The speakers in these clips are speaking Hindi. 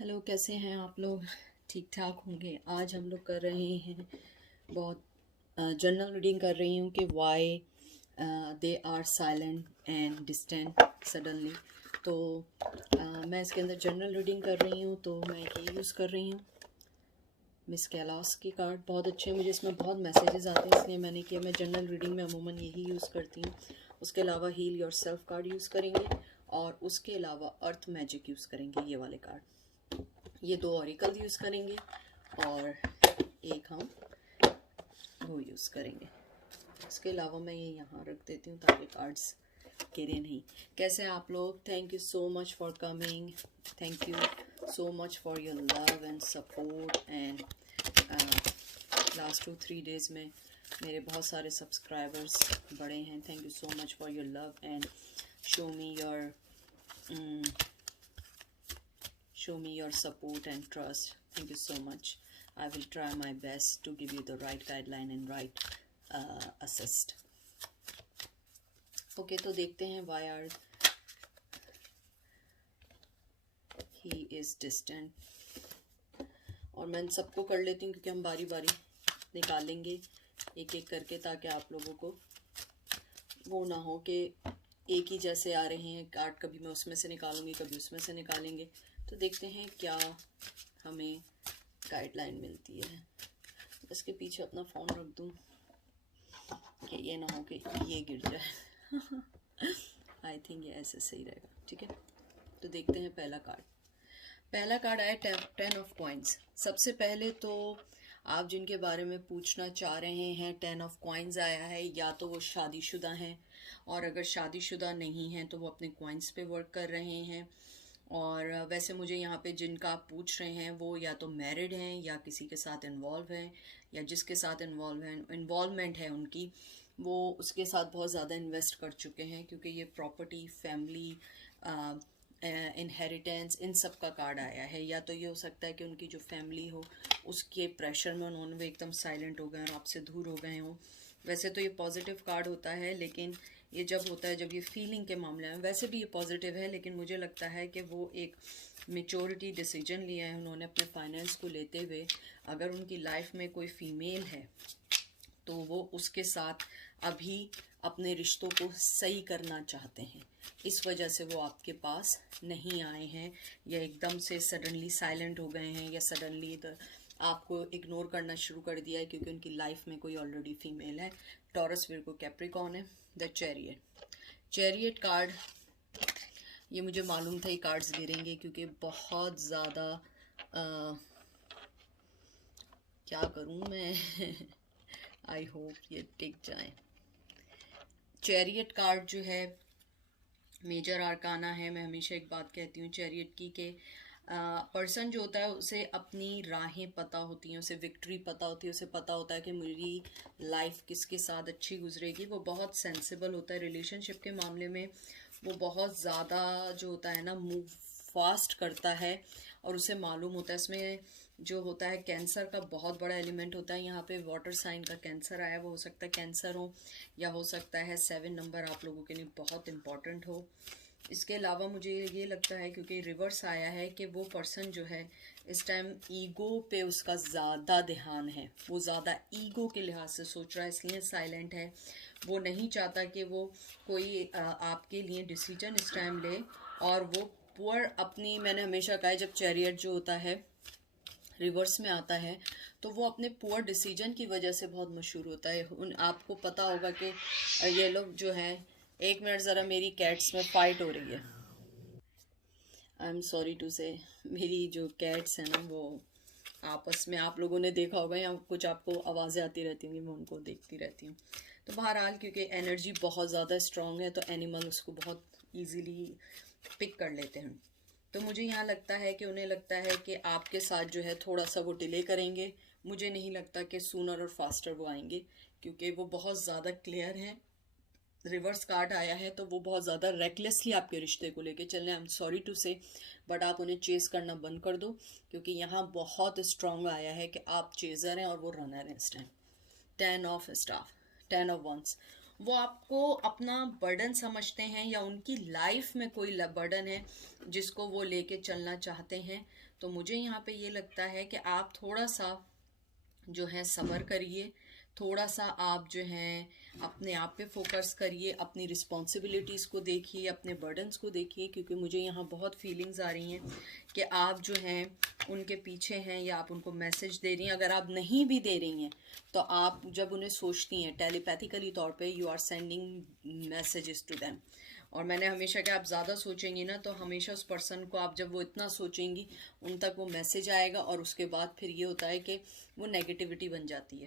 हेलो, कैसे हैं आप लोग? ठीक ठाक होंगे। आज हम लोग कर रहे हैं बहुत जनरल रीडिंग कर रही हूँ कि why they are silent and distant suddenly. तो मैं इसके अंदर जनरल रीडिंग कर रही हूँ, तो मैं ये यूज़ कर रही हूँ मिस कैलाश की कार्ड। बहुत अच्छे हैं, मुझे इसमें बहुत मैसेजेस आते हैं, इसलिए मैंने किया। मैं जनरल रीडिंग में अमूमन यही यूज़ करती हूँ। उसके अलावा heal yourself card use करेंगे और उसके अलावा अर्थ मैजिक यूज़ करेंगे, ये वाले कार्ड। ये दो ऑरिकल यूज़ करेंगे और एक हम वो यूज़ करेंगे। इसके अलावा मैं ये यहाँ रख देती हूँ ताकि कार्ड्स गिरे नहीं। कैसे हैं आप लोग? Thank you so much for coming. Thank you so much for your love and support. And last 2-3 days में मेरे बहुत सारे सब्सक्राइबर्स बढ़े हैं। Thank you so much for your love and show me your support and trust. Thank you so much. I will try my best to give you the right guideline and right assist. Okay, तो देखते हैं why are he is distant। और मैं सबको कर लेती हूँ क्योंकि हम बारी बारी निकालेंगे एक एक करके, ताकि आप लोगों को वो ना हो कि एक ही जैसे आ रहे हैं कार्ड। कभी मैं उसमें से निकालूंगी, कभी उसमें से निकालेंगे। तो देखते हैं क्या हमें गाइडलाइन मिलती है। इसके पीछे अपना फ़ोन रख दूँ कि ये ना हो कि ये गिर जाए। आई थिंक ये ऐसे सही रहेगा। ठीक है, तो देखते हैं पहला कार्ड। पहला कार्ड आया 10 ऑफ कॉइन्स। सबसे पहले तो आप जिनके बारे में पूछना चाह रहे हैं, 10 ऑफ कॉइन्स आया है। या तो वो शादीशुदा हैं, और अगर शादीशुदा नहीं हैं तो वो अपने कॉइन्स पे वर्क कर रहे हैं। और वैसे मुझे यहाँ पे जिनका आप पूछ रहे हैं वो या तो मैरिड हैं या किसी के साथ इन्वॉल्व हैं, या जिसके साथ इन्वॉल्वमेंट है उनकी, वो उसके साथ बहुत ज़्यादा इन्वेस्ट कर चुके हैं, क्योंकि ये प्रॉपर्टी, फैमिली, इनहेरिटेंस, इन सब का कार्ड आया है। या तो ये हो सकता है कि उनकी जो फैमिली हो उसके प्रेशर में उन्होंने एकदम साइलेंट हो गए और आपसे दूर हो गए हों। वैसे तो ये पॉजिटिव कार्ड होता है, लेकिन ये जब होता है, जब ये फीलिंग के मामले में, वैसे भी ये पॉजिटिव है, लेकिन मुझे लगता है कि वो एक मेच्योरिटी डिसीजन लिया है उन्होंने अपने फाइनेंस को लेते हुए। अगर उनकी लाइफ में कोई फीमेल है तो वो उसके साथ अभी अपने रिश्तों को सही करना चाहते हैं, इस वजह से वो आपके पास नहीं आए हैं, या एकदम से सडनली साइलेंट हो गए हैं, या सडनली आपको इग्नोर करना शुरू कर दिया है, क्योंकि उनकी लाइफ में कोई ऑलरेडी फीमेल है। टॉरस, विर्गो, कैप्रिकॉर्न है। द चैरियट कार्ड, ये मुझे मालूम था ये कार्ड्स गिरेंगे, क्योंकि बहुत ज़्यादा क्या करूँ मैं। आई होप ये टिक जाए। चैरियट कार्ड जो है मेजर आर्काना है। मैं हमेशा एक बात कहती हूँ चैरियट की, कि पर्सन जो होता है उसे अपनी राहें पता होती हैं, उसे विक्ट्री पता होती है, उसे पता होता है कि मेरी लाइफ किसके साथ अच्छी गुजरेगी। वो बहुत सेंसिबल होता है रिलेशनशिप के मामले में। वो बहुत ज़्यादा जो होता है ना, मूव फास्ट करता है, और उसे मालूम होता है। इसमें जो होता है कैंसर का बहुत बड़ा एलिमेंट होता है। यहाँ पे वाटर साइन का कैंसर आया, वो हो सकता है कैंसर हो, या हो सकता है 7 नंबर आप लोगों के लिए बहुत इम्पॉर्टेंट हो। इसके अलावा मुझे ये लगता है, क्योंकि रिवर्स आया है, कि वो पर्सन जो है इस टाइम ईगो पे उसका ज़्यादा ध्यान है। वो ज़्यादा ईगो के लिहाज से सोच रहा है, इसलिए साइलेंट है। वो नहीं चाहता कि वो कोई आपके लिए डिसीजन इस टाइम ले। और वो पुअर अपनी, मैंने हमेशा कहा है, जब चैरियट जो होता है रिवर्स में आता है तो वो अपने पुअर डिसीजन की वजह से बहुत मशहूर होता है। आपको पता होगा कि ये लोग जो हैं, एक मिनट ज़रा, मेरी कैट्स में फाइट हो रही है। आई एम सॉरी टू से, मेरी जो कैट्स हैं ना, वो आपस में, आप लोगों ने देखा होगा या कुछ आपको आवाज़ें आती रहती होंगी, मैं उनको देखती रहती हूँ। तो बहरहाल, क्योंकि एनर्जी बहुत ज़्यादा स्ट्रॉन्ग है, तो एनिमल उसको बहुत ईजीली पिक कर लेते हैं। तो मुझे यहाँ लगता है कि उन्हें लगता है कि आपके साथ जो है थोड़ा सा वो डिले करेंगे। मुझे नहीं लगता कि सूनर और फास्टर वो आएंगे, क्योंकि वो बहुत ज़्यादा क्लियर हैं। रिवर्स कार्ड आया है तो वो बहुत ज़्यादा रेकलेसली आपके रिश्ते को लेके चल रहे हैं। आई एम सॉरी टू से, बट आप उन्हें चेज़ करना बंद कर दो, क्योंकि यहाँ बहुत स्ट्रॉन्ग आया है कि आप चेज़र हैं और वो रनर हैं इस time. 10 of staff, 10 of wands. वो आपको अपना बर्डन समझते हैं या उनकी लाइफ में कोई बर्डन है जिसको वो लेके चलना चाहते हैं। तो मुझे यहाँ पे ये लगता है कि आप थोड़ा सा जो है सब्र करिए, थोड़ा सा आप जो है अपने आप पे फोकस करिए, अपनी रिस्पॉन्सिबिलिटीज़ को देखिए, अपने बर्डन्स को देखिए, क्योंकि मुझे यहाँ बहुत फीलिंग्स आ रही हैं कि आप जो हैं उनके पीछे हैं या आप उनको मैसेज दे रही हैं। अगर आप नहीं भी दे रही हैं तो आप जब उन्हें सोचती हैं टेलीपैथिकली तौर पे you are sending messages to them. और मैंने हमेशा कि आप ज़्यादा सोचेंगी ना तो हमेशा उस पर्सन को आप जब वो इतना सोचेंगी उन तक वो मैसेज आएगा और उसके बाद फिर ये होता है कि वो नेगेटिविटी बन जाती है।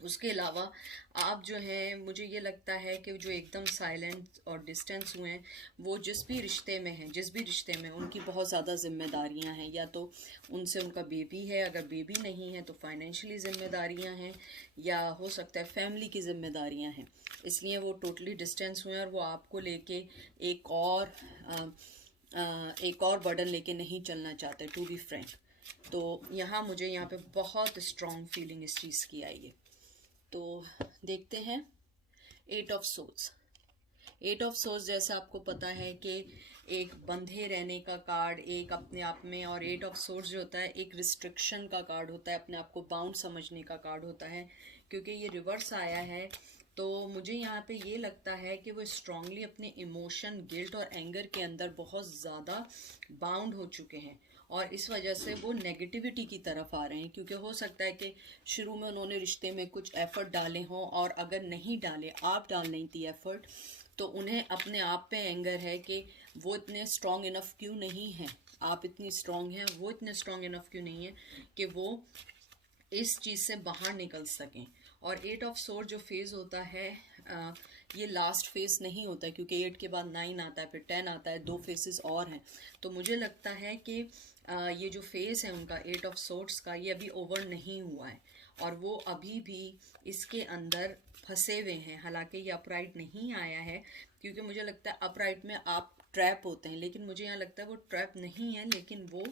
उसके अलावा आप जो हैं मुझे ये लगता है कि जो एकदम साइलेंट और डिस्टेंस हुए हैं वो जिस भी रिश्ते में हैं, जिस भी रिश्ते में उनकी बहुत ज़्यादा जिम्मेदारियां हैं। या तो उनसे उनका बेबी है, अगर बेबी नहीं है तो फाइनेंशियली जिम्मेदारियां हैं, या हो सकता है फैमिली की जिम्मेदारियां हैं, इसलिए वो टोटली डिस्टेंस हुए हैं और वो आपको लेके एक और बर्डन लेके नहीं चलना चाहते, टू बी फ्रैंक। तो मुझे यहाँ पे बहुत स्ट्रॉन्ग फीलिंग इस चीज़ की आई है। तो देखते हैं 8 ऑफ सोर्ड्स। 8 ऑफ सोर्ड्स जैसा आपको पता है कि एक बंधे रहने का कार्ड एक अपने आप में, और 8 ऑफ सोर्ड्स जो होता है एक रिस्ट्रिक्शन का कार्ड होता है, अपने आप को बाउंड समझने का कार्ड होता है। क्योंकि ये रिवर्स आया है तो मुझे यहाँ पे ये लगता है कि वो स्ट्रांगली अपने इमोशन, गिल्ट और एंगर के अंदर बहुत ज़्यादा बाउंड हो चुके हैं और इस वजह से वो नेगेटिविटी की तरफ आ रहे हैं। क्योंकि हो सकता है कि शुरू में उन्होंने रिश्ते में कुछ एफर्ट डाले हों और अगर नहीं डाले, आप डाल नहीं थी एफर्ट, तो उन्हें अपने आप पे एंगर है कि वो इतने स्ट्रांग इनफ क्यों नहीं हैं, आप इतनी स्ट्रांग हैं, वो इतने स्ट्रांग इनफ क्यों नहीं है कि वो इस चीज़ से बाहर निकल सकें। और 8 ऑफ सोर्ड जो फेज़ होता है ये लास्ट फेज नहीं होता है, क्योंकि 8 के बाद 9 आता है, फिर 10 आता है, 2 फेसेस और हैं। तो मुझे लगता है कि ये जो फेज़ है उनका 8 ऑफ सोर्ड्स का, ये अभी ओवर नहीं हुआ है और वो अभी भी इसके अंदर फंसे हुए हैं। हालांकि ये अपराइट नहीं आया है, क्योंकि मुझे लगता है अपराइट में आप ट्रैप होते हैं, लेकिन मुझे यहाँ लगता है वो ट्रैप नहीं है, लेकिन वो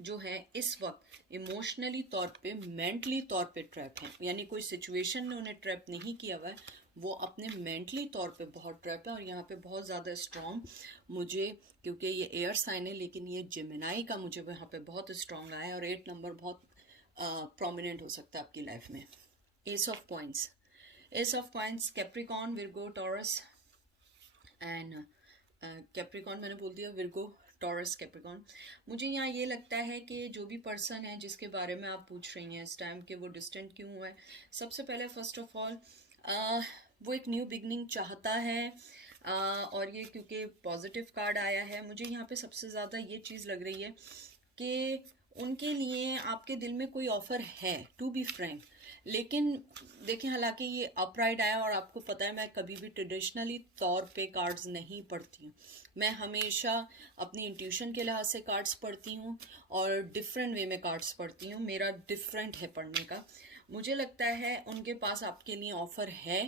जो है इस वक्त इमोशनली तौर पे, मेंटली तौर पे ट्रैप है। यानी कोई सिचुएशन ने उन्हें ट्रैप नहीं किया हुआ है, वो अपने मेंटली तौर पे बहुत ट्रैप है। और यहाँ पे बहुत ज़्यादा स्ट्रॉन्ग मुझे, क्योंकि ये एयर साइन है, लेकिन ये जेमिनाई का मुझे यहाँ पे बहुत स्ट्रॉन्ग आया है और 8 नंबर बहुत प्रोमिनेंट हो सकता है आपकी लाइफ में। S of coins, S of coins, Capricorn, Virgo, taurus and Capricorn मैंने बोल दिया, विर्गो, टॉरस, कैप्रिकॉर्न। मुझे यहाँ ये लगता है कि जो भी पर्सन है जिसके बारे में आप पूछ रही हैं इस टाइम के वो डिस्टेंट क्यों हुआ है, सबसे पहले फर्स्ट ऑफ ऑल वो एक न्यू बिगनिंग चाहता है। और ये क्योंकि पॉजिटिव कार्ड आया है, मुझे यहाँ पे सबसे ज़्यादा ये चीज़ लग रही है कि उनके लिए आपके दिल में कोई ऑफ़र है, टू बी फ्रैंक। लेकिन देखें, हालांकि ये अपराइट आया और आपको पता है मैं कभी भी ट्रेडिशनली तौर पे कार्ड्स नहीं पढ़ती हूँ, मैं हमेशा अपनी इंट्यूशन के लिहाज से कार्ड्स पढ़ती हूँ और डिफरेंट वे में कार्ड्स पढ़ती हूँ, मेरा डिफरेंट है पढ़ने का। मुझे लगता है उनके पास आपके लिए ऑफ़र है,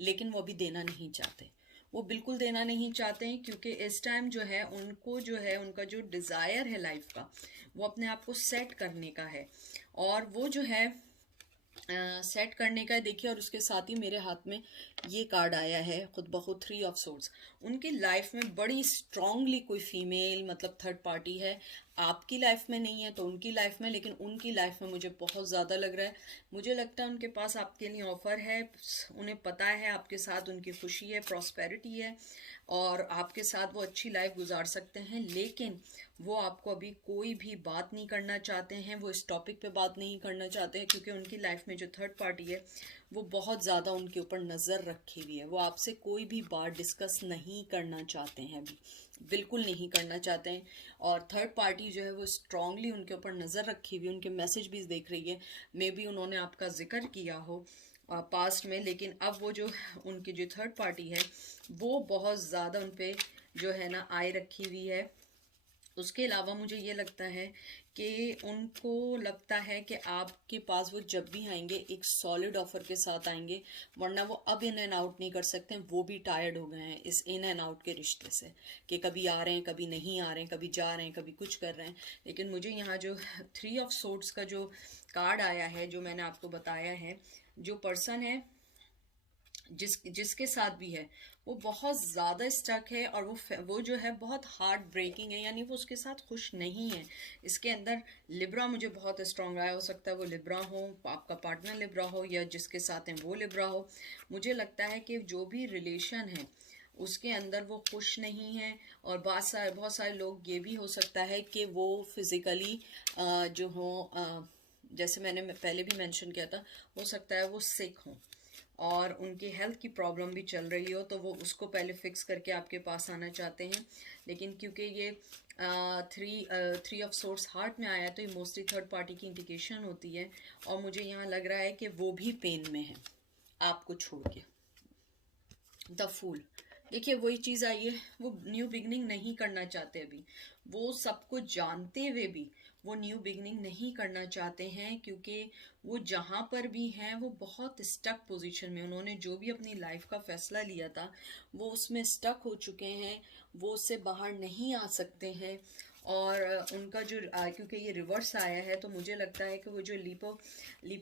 लेकिन वो अभी देना नहीं चाहते, वो बिल्कुल देना नहीं चाहते हैं, क्योंकि इस टाइम जो है उनको जो है उनका जो डिज़ायर है लाइफ का वो अपने आप को सेट करने का है, और वो जो है सेट करने का देखिए। और उसके साथ ही मेरे हाथ में ये कार्ड आया है खुद ब खुद 3 ऑफ सोर्ड्स। उनकी लाइफ में बड़ी स्ट्रांगली कोई फीमेल, मतलब थर्ड पार्टी है, आपकी लाइफ में नहीं है तो उनकी लाइफ में, लेकिन उनकी लाइफ में मुझे बहुत ज़्यादा लग रहा है। मुझे लगता है उनके पास आपके लिए ऑफ़र है, उन्हें पता है आपके साथ उनकी खुशी है, प्रॉस्पेरिटी है और आपके साथ वो अच्छी लाइफ गुजार सकते हैं, लेकिन वो आपको अभी कोई भी बात नहीं करना चाहते हैं, वो इस टॉपिक पे बात नहीं करना चाहते हैं, क्योंकि उनकी लाइफ में जो थर्ड पार्टी है वो बहुत ज़्यादा उनके ऊपर नज़र रखी हुई है। वो आपसे कोई भी बात डिस्कस नहीं करना चाहते हैं, अभी बिल्कुल नहीं करना चाहते हैं। और थर्ड पार्टी जो है वो स्ट्रांगली उनके ऊपर नज़र रखी हुई है, उनके मैसेज भी देख रही है। मे बी उन्होंने आपका जिक्र किया हो पास्ट में, लेकिन अब वो जो उनकी जो थर्ड पार्टी है वो बहुत ज़्यादा उन पे जो है ना आए रखी हुई है। उसके अलावा मुझे ये लगता है कि उनको लगता है कि आपके पास वो जब भी आएंगे एक सॉलिड ऑफर के साथ आएंगे, वरना वो अब इन एंड आउट नहीं कर सकते। वो भी टायर्ड हो गए हैं इस इन एंड आउट के रिश्ते से, कि कभी आ रहे हैं, कभी नहीं आ रहे हैं, कभी जा रहे हैं, कभी कुछ कर रहे हैं। लेकिन मुझे यहाँ जो 3 ऑफ सोर्ड्स का जो कार्ड आया है, जो मैंने आपको बताया है, जो पर्सन है जिसके साथ भी है वो बहुत ज़्यादा स्टक है, और वो जो है बहुत हार्ट ब्रेकिंग है, यानी वो उसके साथ खुश नहीं है। इसके अंदर लिब्रा मुझे बहुत स्ट्रांग आया, हो सकता है वो लिब्रा हो, आपका पार्टनर लिब्रा हो, या जिसके साथ हैं वो लिब्रा हो। मुझे लगता है कि जो भी रिलेशन है उसके अंदर वो खुश नहीं है। और बहुत सारे लोग ये भी हो सकता है कि वो फिज़िकली जो हो, जैसे मैंने पहले भी मेंशन किया था, हो सकता है वो सिक हो और उनकी हेल्थ की प्रॉब्लम भी चल रही हो, तो वो उसको पहले फिक्स करके आपके पास आना चाहते हैं। लेकिन क्योंकि ये थ्री ऑफ सोर्स हार्ट में आया है, तो ये मोस्टली थर्ड पार्टी की इंडिकेशन होती है। और मुझे यहाँ लग रहा है कि वो भी पेन में है आपको छोड़ के। द फूल, देखिए वही चीज़ आई है, वो न्यू बिगनिंग नहीं करना चाहते अभी। वो सब कुछ जानते हुए भी वो न्यू बिगनिंग नहीं करना चाहते हैं, क्योंकि वो जहाँ पर भी हैं वो बहुत स्टक पोजीशन में, उन्होंने जो भी अपनी लाइफ का फैसला लिया था वो उसमें स्टक हो चुके हैं, वो उससे बाहर नहीं आ सकते हैं। और उनका जो क्योंकि ये रिवर्स आया है, तो मुझे लगता है कि वो जो लीप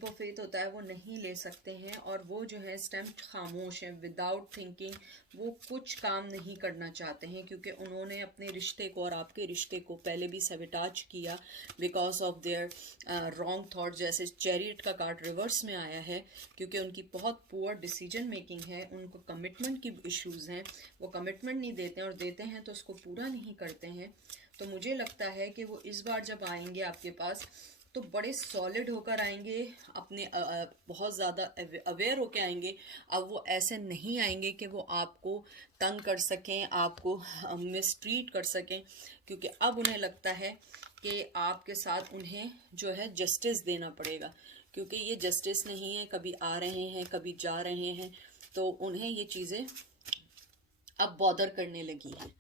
ऑफ फेथ होता है वो नहीं ले सकते हैं, और वो जो है स्टैम्प्ड खामोश हैं, विदाउट थिंकिंग वो कुछ काम नहीं करना चाहते हैं, क्योंकि उन्होंने अपने रिश्ते को और आपके रिश्ते को पहले भी सैबोटेज किया because of their wrong thought. जैसे चैरियट का कार्ड रिवर्स में आया है, क्योंकि उनकी बहुत पुअर डिसीजन मेकिंग है, उनको कमिटमेंट की इश्यूज हैं, वो कमिटमेंट नहीं देते हैं, और देते हैं तो उसको पूरा नहीं करते हैं। तो मुझे लगता है कि वो इस बार जब आएंगे आपके पास तो बड़े सॉलिड होकर आएंगे, अपने बहुत ज़्यादा अवेयर होकर आएंगे। अब वो ऐसे नहीं आएंगे कि वो आपको तंग कर सकें, आपको मिसट्रीट कर सकें, क्योंकि अब उन्हें लगता है कि आपके साथ उन्हें जो है जस्टिस देना पड़ेगा, क्योंकि ये जस्टिस नहीं है, कभी आ रहे हैं कभी जा रहे हैं, तो उन्हें ये चीज़ें अब बॉदर करने लगी हैं।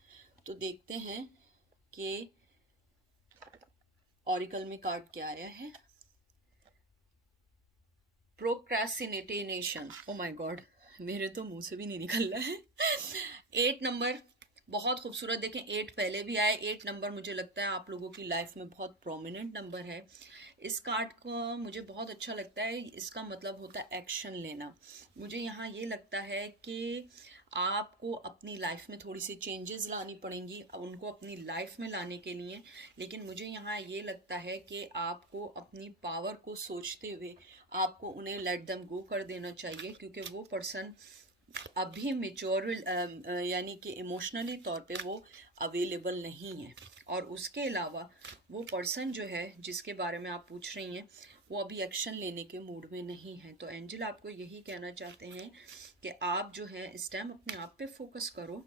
तो देखते हैं कि ऑरिकल में कार्ड क्या आया है। प्रोक्रेस्टिनेशन, ओ माय गॉड, मेरे तो मुंह से भी नहीं निकल रहा है। 8 नंबर बहुत खूबसूरत, देखें 8 पहले भी आए। 8 नंबर मुझे लगता है आप लोगों की लाइफ में बहुत प्रोमिनेंट नंबर है। इस कार्ड को मुझे बहुत अच्छा लगता है, इसका मतलब होता है एक्शन लेना। मुझे यहाँ ये लगता है कि आपको अपनी लाइफ में थोड़ी सी चेंजेस लानी पड़ेंगी उनको अपनी लाइफ में लाने के लिए। लेकिन मुझे यहाँ ये लगता है कि आपको अपनी पावर को सोचते हुए आपको उन्हें लेट देम गो कर देना चाहिए, क्योंकि वो पर्सन अभी मेच्योर यानी कि इमोशनली तौर पे वो अवेलेबल नहीं है। और उसके अलावा वो पर्सन जो है जिसके बारे में आप पूछ रही हैं वो अभी एक्शन लेने के मूड में नहीं है। तो एंजल आपको यही कहना चाहते हैं कि आप जो है इस टाइम अपने आप पे फोकस करो,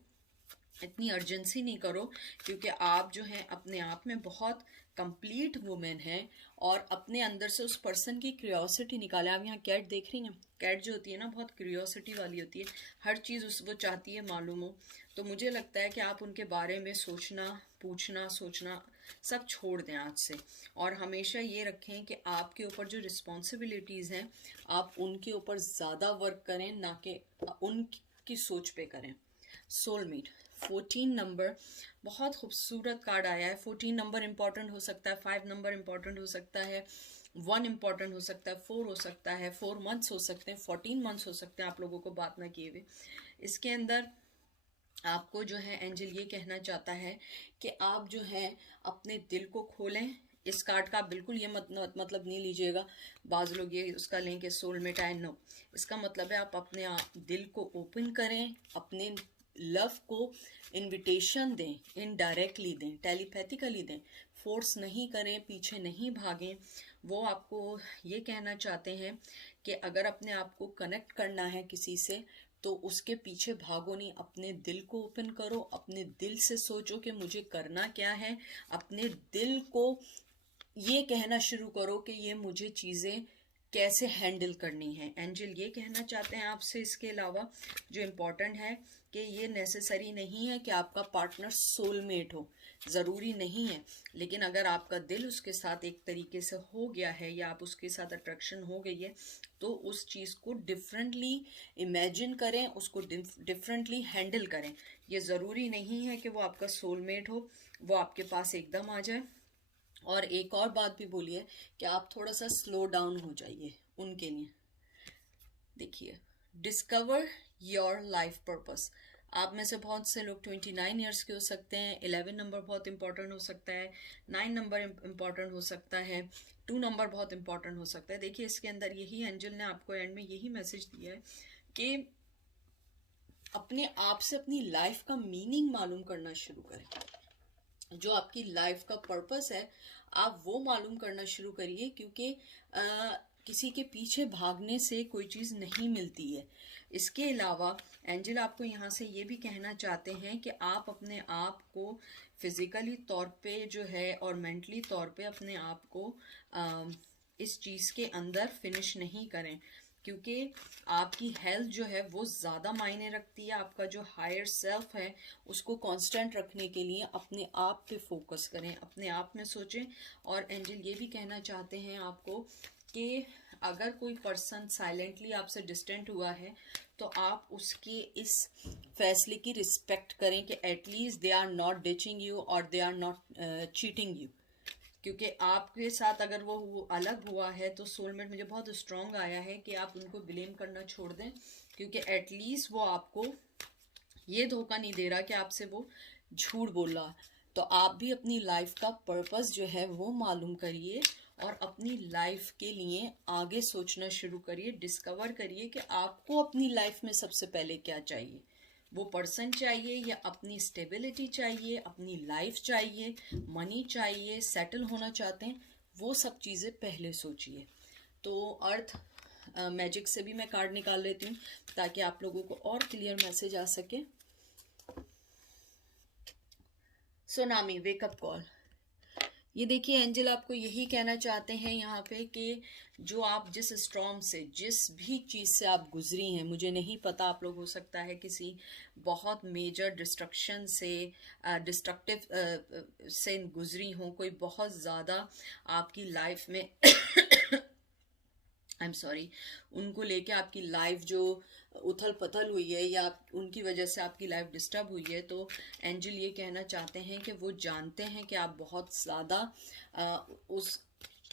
इतनी अर्जेंसी नहीं करो, क्योंकि आप जो हैं अपने आप में बहुत कंप्लीट वुमेन हैं, और अपने अंदर से उस पर्सन की क्यूरियोसिटी निकालें। आप यहाँ कैट देख रही हैं, कैट जो होती है ना बहुत क्यूरियोसिटी वाली होती है, हर चीज़ वो चाहती है मालूम हो। तो मुझे लगता है कि आप उनके बारे में सोचना, पूछना, सोचना सब छोड़ दें आज से, और हमेशा ये रखें कि आपके ऊपर जो रिस्पॉन्सिबिलिटीज़ हैं आप उनके ऊपर ज़्यादा वर्क करें, ना कि उनकी सोच पे करें। सोलमेट 14 नंबर बहुत खूबसूरत कार्ड आया है। 14 नंबर इंपॉर्टेंट हो सकता है, 5 नंबर इंपॉर्टेंट हो सकता है, 1 इंपॉर्टेंट हो सकता है, 4 हो सकता है, 4 मंथ्स हो सकते हैं, 14 मंथ्स हो सकते हैं आप लोगों को बात ना किए हुए। इसके अंदर आपको जो है एंजल ये कहना चाहता है कि आप जो है अपने दिल को खोलें। इस कार्ड का बिल्कुल ये मतलब नहीं लीजिएगा, बाज लोग ये उसका लें कि सोलमेट आए, नो, इसका मतलब है आप अपने दिल को ओपन करें, अपने लव को इनविटेशन दें, इनडायरेक्टली दें, टेलीपैथिकली दें, फोर्स नहीं करें, पीछे नहीं भागें। वो आपको ये कहना चाहते हैं कि अगर अपने आप को कनेक्ट करना है किसी से तो उसके पीछे भागो नहीं, अपने दिल को ओपन करो, अपने दिल से सोचो कि मुझे करना क्या है, अपने दिल को ये कहना शुरू करो कि ये मुझे चीज़ें कैसे हैंडल करनी है। एंजल ये कहना चाहते हैं आपसे इसके अलावा जो इम्पोर्टेंट है कि ये नेसेसरी नहीं है कि आपका पार्टनर सोलमेट हो, ज़रूरी नहीं है, लेकिन अगर आपका दिल उसके साथ एक तरीके से हो गया है या आप उसके साथ अट्रैक्शन हो गई है तो उस चीज़ को डिफरेंटली इमेजिन करें, उसको डिफरेंटली हैंडल करें। ये ज़रूरी नहीं है कि वो आपका सोलमेट हो, वो आपके पास एकदम आ जाए। और एक और बात भी बोलिए कि आप थोड़ा सा स्लो डाउन हो जाइए उनके लिए। देखिए डिस्कवर योर लाइफ पर्पस। आप में से बहुत से लोग 29 ईयर्स के हो सकते हैं, 11 नंबर बहुत इंपॉर्टेंट हो सकता है, 9 नंबर इंपॉर्टेंट हो सकता है, 2 नंबर बहुत इंपॉर्टेंट हो सकता है। देखिए इसके अंदर यही एंजल ने आपको एंड में यही मैसेज दिया है कि अपने आप से अपनी लाइफ का मीनिंग मालूम करना शुरू करें। जो आपकी लाइफ का पर्पस है आप वो मालूम करना शुरू करिए, क्योंकि किसी के पीछे भागने से कोई चीज़ नहीं मिलती है। इसके अलावा एंजल आपको यहाँ से ये भी कहना चाहते हैं कि आप अपने आप को फिजिकली तौर पे जो है और मेंटली तौर पे अपने आप को इस चीज़ के अंदर फिनिश नहीं करें, क्योंकि आपकी हेल्थ जो है वो ज़्यादा मायने रखती है। आपका जो हायर सेल्फ है उसको कांस्टेंट रखने के लिए अपने आप पे फोकस करें, अपने आप में सोचें। और एंजल ये भी कहना चाहते हैं आपको कि अगर कोई पर्सन साइलेंटली आपसे डिस्टेंट हुआ है तो आप उसके इस फैसले की रिस्पेक्ट करें कि at least they are not ditching you और they are not cheating you. क्योंकि आपके साथ अगर वो अलग हुआ है तो सोलमेट मुझे बहुत स्ट्रांग आया है कि आप उनको ब्लेम करना छोड़ दें, क्योंकि एटलीस्ट वो आपको ये धोखा नहीं दे रहा कि आपसे वो झूठ बोल रहा। तो आप भी अपनी लाइफ का पर्पस जो है वो मालूम करिए और अपनी लाइफ के लिए आगे सोचना शुरू करिए। डिस्कवर करिए कि आपको अपनी लाइफ में सबसे पहले क्या चाहिए। वो पर्सन चाहिए या अपनी स्टेबिलिटी चाहिए, अपनी लाइफ चाहिए, मनी चाहिए, सेटल होना चाहते हैं, वो सब चीज़ें पहले सोचिए। तो अर्थ मैजिक से भी मैं कार्ड निकाल लेती हूँ ताकि आप लोगों को और क्लियर मैसेज आ सके। Tsunami wake up call. ये देखिए एंजल आपको यही कहना चाहते हैं यहाँ पे कि जो आप जिस स्टॉर्म से, जिस भी चीज़ से आप गुजरी हैं, मुझे नहीं पता, आप लोग हो सकता है किसी बहुत मेजर डिस्ट्रक्शन से, डिस्ट्रक्टिव से गुजरी हों, कोई बहुत ज़्यादा आपकी लाइफ में आई एम सॉरी, उनको लेके आपकी लाइफ जो उथल पथल हुई है या उनकी वजह से आपकी लाइफ डिस्टर्ब हुई है, तो एंजल ये कहना चाहते हैं कि वो जानते हैं कि आप बहुत ज़्यादा उस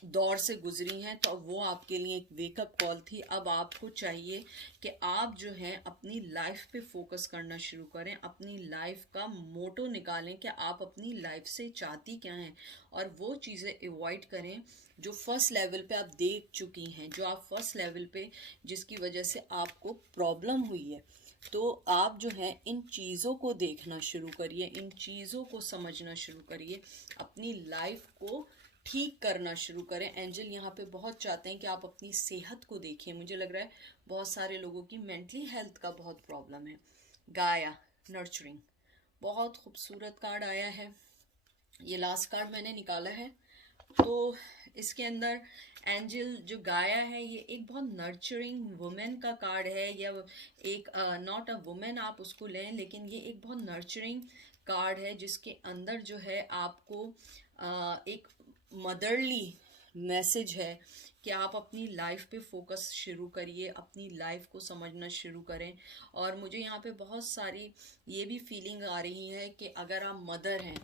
दौर से गुजरी हैं, तो वो आपके लिए एक वेकअप कॉल थी। अब आपको चाहिए कि आप जो हैं अपनी लाइफ पे फोकस करना शुरू करें, अपनी लाइफ का मोटो निकालें कि आप अपनी लाइफ से चाहती क्या हैं और वो चीज़ें अवॉइड करें जो फर्स्ट लेवल पे आप देख चुकी हैं, जो आप फर्स्ट लेवल पे जिसकी वजह से आपको प्रॉब्लम हुई है। तो आप जो है इन चीज़ों को देखना शुरू करिए, इन चीज़ों को समझना शुरू करिए, अपनी लाइफ को ठीक करना शुरू करें। एंजल यहाँ पे बहुत चाहते हैं कि आप अपनी सेहत को देखिए। मुझे लग रहा है बहुत सारे लोगों की मेंटली हेल्थ का बहुत प्रॉब्लम है। गाया, नर्चरिंग, बहुत खूबसूरत कार्ड आया है। ये लास्ट कार्ड मैंने निकाला है। तो इसके अंदर एंजल जो गाया है ये एक बहुत नर्चरिंग वुमेन का कार्ड है, या एक नॉट अ वुमेन आप उसको लें, लेकिन ये एक बहुत नर्चरिंग कार्ड है जिसके अंदर जो है आपको एक मदरली मैसेज है कि आप अपनी लाइफ पे फोकस शुरू करिए, अपनी लाइफ को समझना शुरू करें। और मुझे यहाँ पे बहुत सारी ये भी फीलिंग आ रही है कि अगर आप मदर हैं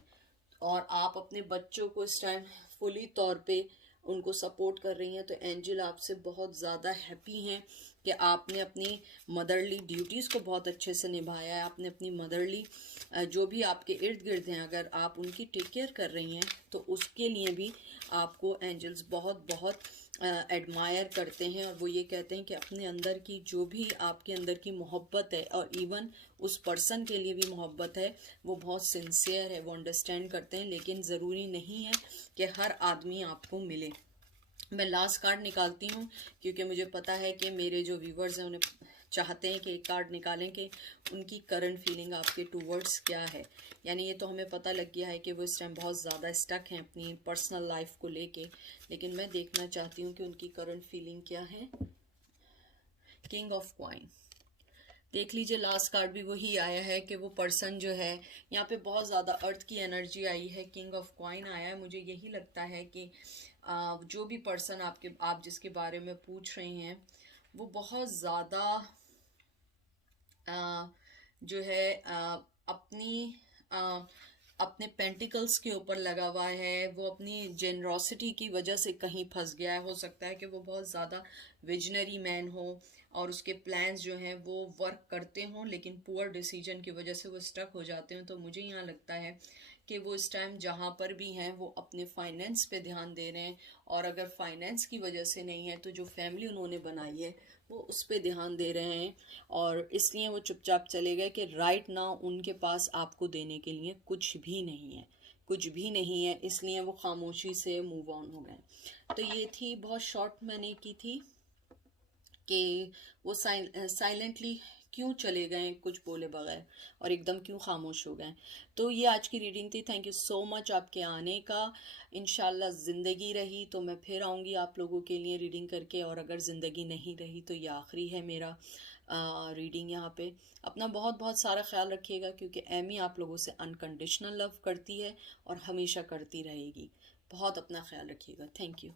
और आप अपने बच्चों को इस टाइम फुली तौर पे उनको सपोर्ट कर रही हैं, तो एंजल आपसे बहुत ज़्यादा हैप्पी हैं कि आपने अपनी मदरली ड्यूटीज़ को बहुत अच्छे से निभाया है। आपने अपनी मदरली जो भी आपके इर्द गिर्द हैं अगर आप उनकी टेक केयर कर रही हैं तो उसके लिए भी आपको एंजल्स बहुत बहुत एडमायर करते हैं। और वो ये कहते हैं कि अपने अंदर की जो भी आपके अंदर की मोहब्बत है और इवन उस पर्सन के लिए भी मोहब्बत है, वो बहुत सिंसियर है, वो अंडरस्टैंड करते हैं, लेकिन ज़रूरी नहीं है कि हर आदमी आपको मिले। मैं लास्ट कार्ड निकालती हूँ क्योंकि मुझे पता है कि मेरे जो व्यूवर्स हैं उन्हें चाहते हैं कि एक कार्ड निकालें कि उनकी करंट फीलिंग आपके टूवर्ड्स क्या है। यानी ये तो हमें पता लग गया है कि वो इस टाइम बहुत ज़्यादा स्टक हैं अपनी पर्सनल लाइफ को लेके, लेकिन मैं देखना चाहती हूँ कि उनकी करंट फीलिंग क्या है। किंग ऑफ कॉइन, देख लीजिए लास्ट कार्ड भी वही आया है कि वो पर्सन जो है, यहाँ पे बहुत ज़्यादा अर्थ की एनर्जी आई है, किंग ऑफ कॉइन आया है। मुझे यही लगता है कि जो भी पर्सन आप जिसके बारे में पूछ रहे हैं वो बहुत ज़्यादा जो है अपनी अपने पेंटिकल्स के ऊपर लगा हुआ है, वो अपनी जेनरोसिटी की वजह से कहीं फंस गया है। हो सकता है कि वो बहुत ज़्यादा विजनरी मैन हो और उसके प्लान्स जो हैं वो वर्क करते हों, लेकिन पुअर डिसीजन की वजह से वो स्टक हो जाते हैं। तो मुझे यहाँ लगता है कि वो इस टाइम जहाँ पर भी हैं वो अपने फाइनेंस पे ध्यान दे रहे हैं, और अगर फाइनेंस की वजह से नहीं है तो जो फैमिली उन्होंने बनाई है वो उस पर ध्यान दे रहे हैं। और इसलिए वो चुपचाप चले गए कि राइट नाउ उनके पास आपको देने के लिए कुछ भी नहीं है, कुछ भी नहीं है, इसलिए वो खामोशी से मूव ऑन हो गए। तो ये थी, बहुत शॉर्ट मैंने की थी कि वो साइलेंटली क्यों चले गए कुछ बोले बगैर, और एकदम क्यों खामोश हो गए। तो ये आज की रीडिंग थी। थैंक यू सो मच आपके आने का। इंशाल्लाह ज़िंदगी रही तो मैं फिर आऊँगी आप लोगों के लिए रीडिंग करके, और अगर ज़िंदगी नहीं रही तो ये आखिरी है मेरा रीडिंग यहाँ पे। अपना बहुत बहुत सारा ख्याल रखिएगा, क्योंकि एमी आप लोगों से अनकंडीशनल लव करती है और हमेशा करती रहेगी। बहुत अपना ख्याल रखिएगा। Thank you.